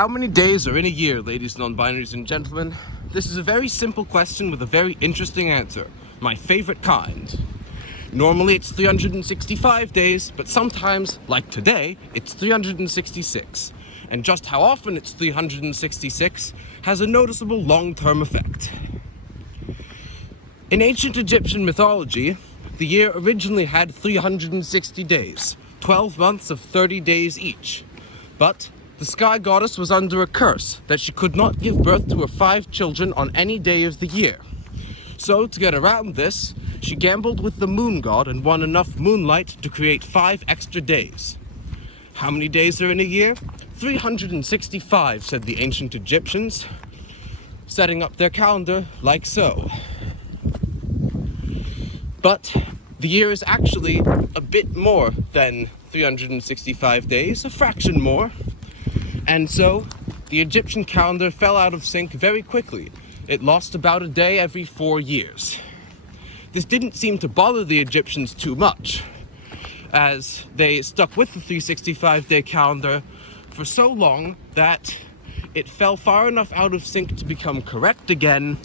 How many days are in a year, ladies, non-binaries and gentlemen? This is a very simple question with a very interesting answer. My favorite kind. Normally it's 365 days, but sometimes, like today, it's 366. And just how often it's 366 has a noticeable long-term effect. In ancient Egyptian mythology, the year originally had 360 days, 12 months of 30 days each. But the sky goddess was under a curse that she could not give birth to her 5 children on any day of the year. So, to get around this, she gambled with the moon god and won enough moonlight to create 5 extra days. How many days are in a year? 365, said the ancient Egyptians, setting up their calendar like so. But the year is actually a bit more than 365 days, a fraction more. And so, the Egyptian calendar fell out of sync very quickly. It lost about a day every 4 years. This didn't seem to bother the Egyptians too much, as they stuck with the 365-day calendar for so long that it fell far enough out of sync to become correct again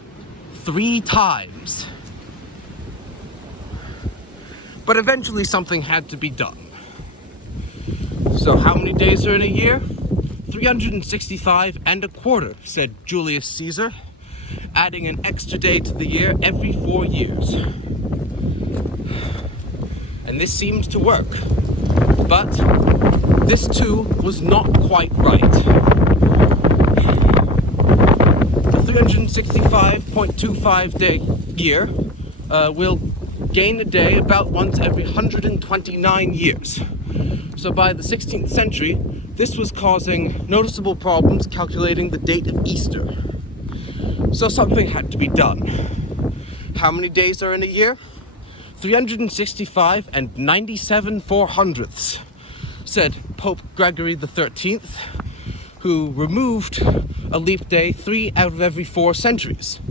3 times. But eventually something had to be done. So how many days are in a year? 365 and a quarter, said Julius Caesar, adding an extra day to the year every 4 years. And this seemed to work. But this too was not quite right. The 365.25 day year will gain a day about once every 129 years. So by the 16th century, this was causing noticeable problems calculating the date of Easter. So something had to be done. How many days are in a year? 365 and 97/400ths, said Pope Gregory XIII, who removed a leap day 3 out of every 4 centuries.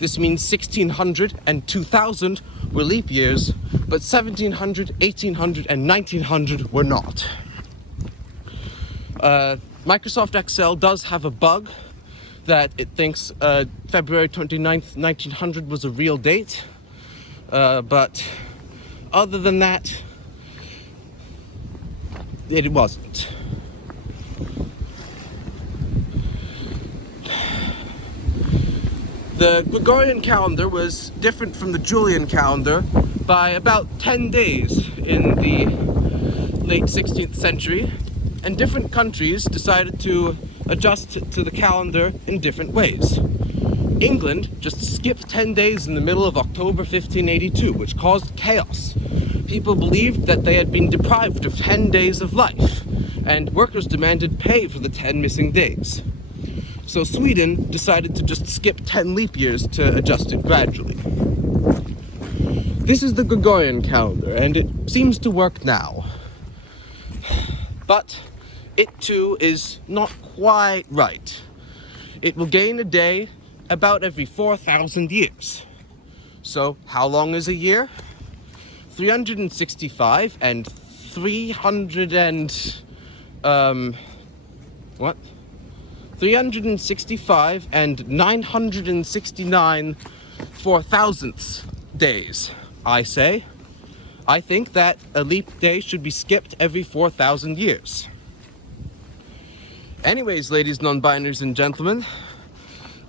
This means 1600 and 2000 were leap years, but 1700, 1800, and 1900 were not. Microsoft Excel does have a bug that it thinks February 29th, 1900 was a real date, but other than that, it wasn't. The Gregorian calendar was different from the Julian calendar by about 10 days in the late 16th century, and different countries decided to adjust to the calendar in different ways. England just skipped 10 days in the middle of October 1582, which caused chaos. People believed that they had been deprived of 10 days of life, and workers demanded pay for the 10 missing days. So Sweden decided to just skip 10 leap years to adjust it gradually. This is the Gregorian calendar, and it seems to work now. But it too is not quite right. It will gain a day about every 4,000 years. So how long is a year? 365 and 365 and 969 4,000ths days, I say. I think that a leap day should be skipped every 4,000 years. Anyways, ladies, non-binaries and gentlemen,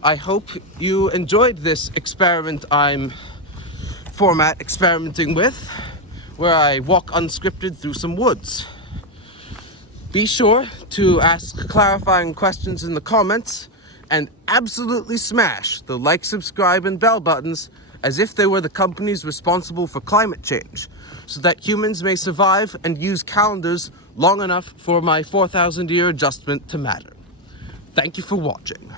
I hope you enjoyed this experiment I'm experimenting with, where I walk unscripted through some woods. Be sure to ask clarifying questions in the comments, and absolutely smash the like, subscribe, and bell buttons as if they were the companies responsible for climate change, so that humans may survive and use calendars long enough for my 4,000-year adjustment to matter. Thank you for watching.